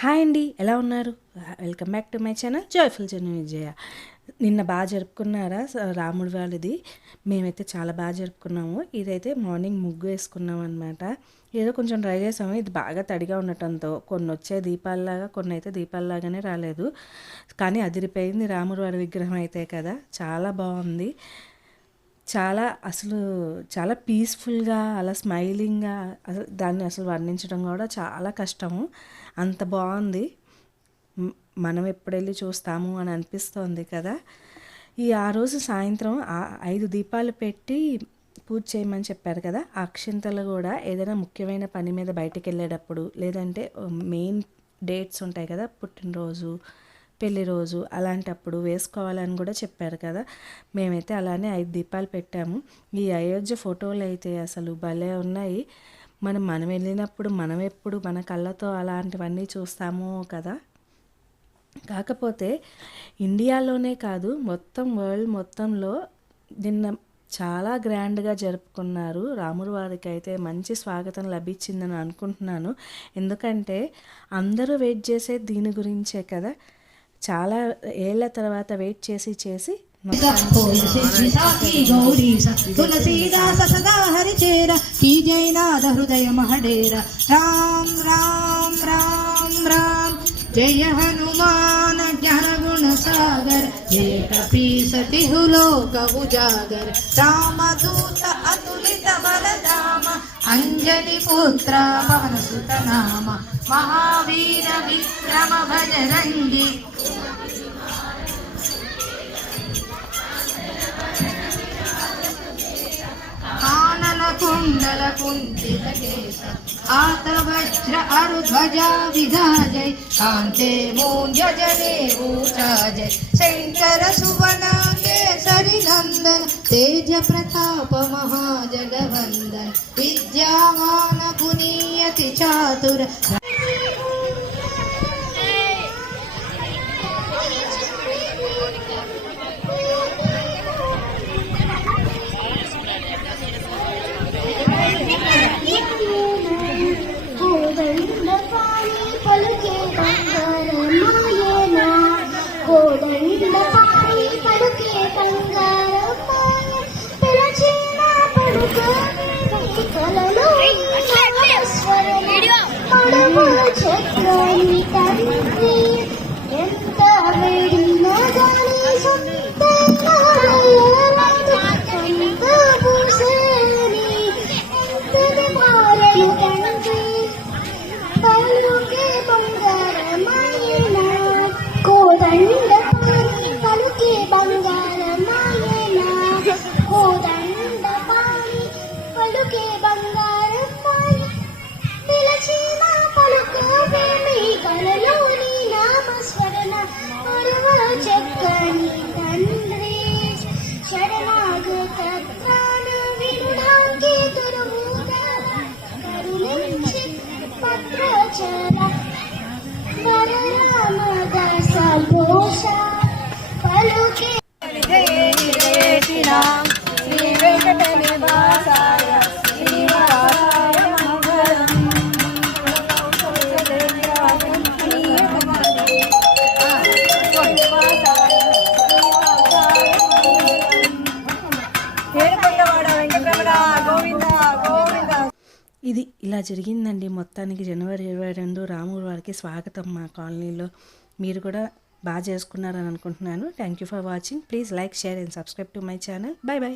Hi అండి, ఎలా ఉన్నారు? Welcome back to my channel joyful journey Vijaya. నిన్న బాగా జరుపుకున్నారా రాముడి వాళ్ళది? మేమైతే చాలా బాగా జరుపుకున్నాము. ఇదైతే మార్నింగ్ ముగ్గు వేసుకున్నాం అనమాట. ఏదో కొంచెం ట్రై చేసాము. ఇది బాగా తడిగా ఉండటంతో కొన్ని వచ్చే దీపాలలాగా, కొన్ని అయితే దీపాలలాగానే రాలేదు. కానీ అదిరిపోయింది రాముడి వారి విగ్రహం అయితే కదా, చాలా బాగుంది. చాలా పీస్ఫుల్గా, అలా స్మైలింగ్గా, అసలు దాన్ని అసలు వర్ణించడం కూడా చాలా కష్టము. అంత బాగుంది. మనం ఎప్పుడు వెళ్ళి చూస్తాము అని అనిపిస్తోంది కదా. ఆ రోజు సాయంత్రం 5 దీపాలు పెట్టి పూజ చేయమని చెప్పారు కదా. ఆ అక్షింతలు కూడా ఏదైనా ముఖ్యమైన పని మీద బయటికి వెళ్ళేటప్పుడు, లేదంటే మెయిన్ డేట్స్ ఉంటాయి కదా, పుట్టినరోజు, పెళ్లి రోజు, అలాంటప్పుడు వేసుకోవాలని కూడా చెప్పారు కదా. మేమైతే అలానే 5 దీపాలు పెట్టాము. ఈ అయోధ్య ఫోటోలు అయితే అసలు భలే ఉన్నాయి. మనం వెళ్ళినప్పుడు మనం ఎప్పుడు మన కళ్ళతో అలాంటివన్నీ చూస్తామో కదా. కాకపోతే ఇండియాలోనే కాదు, మొత్తం వరల్డ్ మొత్తంలో నిన్న చాలా గ్రాండ్గా జరుపుకున్నారు. రాముడి వారికి అయితే మంచి స్వాగతం లభించిందని అనుకుంటున్నాను. ఎందుకంటే అందరూ వెయిట్ చేసే దీని గురించే కదా. చాలా ఏళ్ల తర్వాత వెయిట్ చేసి तुलसीदास सदा हरिचेर की जयनाद हृदय महडेर राम राम राम राम जय हनुमान ज्ञान गुण सागर जय कपीसति लोक उजागर रामदूत अतुलित बलधाम अंजनी पुत्र पवन सुत नाम महावीर विक्रम भजरंगी कुंडल कुंचित केश आत वज्र अरुध्वजा विधाजय कांते मूंजने ऊचाजय शंकर सुवन केसरी नंदन तेज प्रताप महाजगवंदन विद्यावान गुणीयति चातुर ఇది ఇలా జరిగిందండి. మొత్తానికి జనవరి 22 రాముడి వారికి స్వాగతం మా కాలనీలో. మీరు కూడా బాగా చేసుకున్నారని అనుకుంటున్నాను. Thank you for watching. Please like, share and subscribe to my channel. By by.